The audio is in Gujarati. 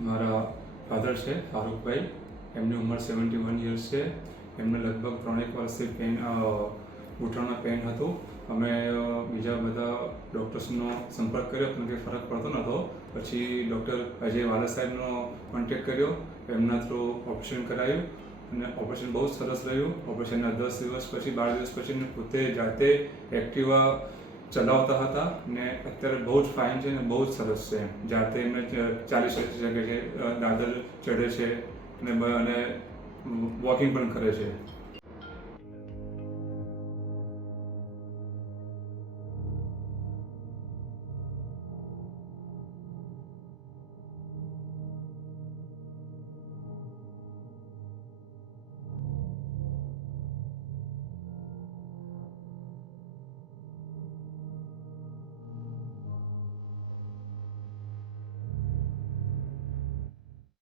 મારા ફાધર છે ફારૂકભાઈ, એમની ઉંમર 71 યર્સ છે. એમને લગભગ 3-1 વર્ષથી ઘૂંટણમાં પેન હતું. અમે બીજા બધા ડૉક્ટર્સનો સંપર્ક કર્યો પણ કંઈ ફરક પડતો નહોતો. પછી ડૉક્ટર અજય વાલા સાહેબનો કોન્ટેક્ટ કર્યો, એમના થ્રુ ઓપરેશન કરાયું અને ઓપરેશન બહુ સરસ રહ્યું. ઓપરેશનના 10 દિવસ પછી 12 દિવસ પછી પોતે જાતે એક્ટિવા ચલાવતા હતા ને અત્યારે બહુ જ ફાઇન છે ને બહુ જ સરસ છે. જાતે એમને ચાલી શકે છે, દાદર ચડે છે અને વોકિંગ પણ કરે છે.